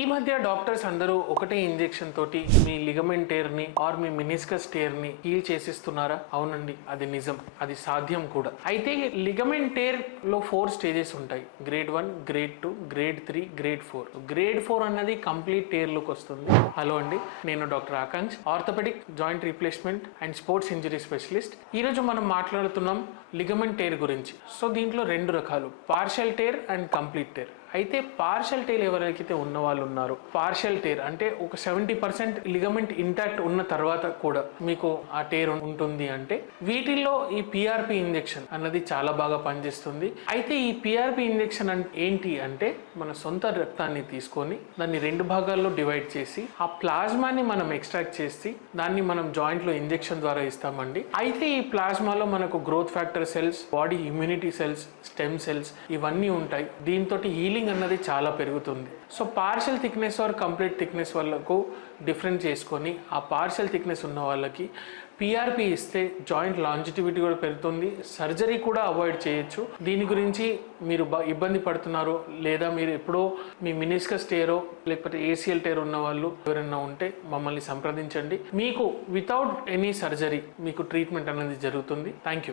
ఈ మధ్య డాక్టర్స్ అందరూ ఒకటే ఇంజెక్షన్ తోటి మీ లిగమెంట్ టేర్ ని ఆర్ మీ మినిస్కస్ టేర్ ని హీల్ చేసిస్తున్నారా? అవునండి, అది నిజం, అది సాధ్యం కూడా. అయితే లిగమెంట్ టేర్ లో 4 స్టేజెస్ ఉంటాయి. Grade 1, grade 2, grade 3, grade 4. Grade 4 అన్నది కంప్లీట్ టేర్ లోకి వస్తుంది. హలో అండి, నేను doctor Akanksh, orthopaedic, joint replacement and sports injury specialist. ఈ రోజు మనం మాట్లాడుతున్నాం లిగమెంట్ టేర్ గురించి. సో దీంట్లో 2 రకాలు, partial tear and complete tear. అయితే పార్షియల్ టేర్ ఎవరైతే ఉన్న వాళ్ళు ఉన్నారో, పార్షియల్ టేర్ అంటే ఒక 70% లిగమెంట్ ఇంటాక్ట్ ఉన్న తర్వాత కూడా మీకు ఆ టేర్ ఉంటుంది అంటే వీటిల్లో ఈ పిఆర్పి ఇంజెక్షన్ అన్నది చాలా బాగా పనిచేస్తుంది. అయితే ఈ పిఆర్పి ఇంజెక్షన్ ఏంటి అంటే మన సొంత రక్తాన్ని తీసుకొని దాన్ని 2 భాగాల్లో డివైడ్ చేసి ఆ ప్లాస్మాని మనం ఎక్స్ట్రాక్ట్ చేసి దాన్ని మనం జాయింట్ లో ఇంజెక్షన్ ద్వారా ఇస్తామండి. అయితే ఈ ప్లాస్మాలో మనకు growth factor cells, body immunity cells, stem cells ఇవన్నీ ఉంటాయి. దీంతో హీలింగ్ అన్నది చాలా పెరుగుతుంది. So partial thickness or complete thickness వాళ్ళకు డిఫరెన్స్ చేసుకొని ఆ పార్షియల్ థిక్నెస్ ఉన్న వాళ్ళకి పిఆర్పి ఇస్తే జాయింట్ లాంజిటివిటీ కూడా పెరుగుతుంది, సర్జరీ కూడా అవాయిడ్ చేయొచ్చు. దీని గురించి మీరు ఇబ్బంది పడుతున్నారు లేదా మీరు ఎప్పుడో మీ మినిస్కస్ టేరో లేకపోతే ఏసీఎల్ టేర్ ఉన్న వాళ్ళు ఎవరైనా ఉంటే మమ్మల్ని సంప్రదించండి. మీకు వితౌట్ ఎనీ సర్జరీ మీకు ట్రీట్మెంట్ అనేది జరుగుతుంది. Thank you.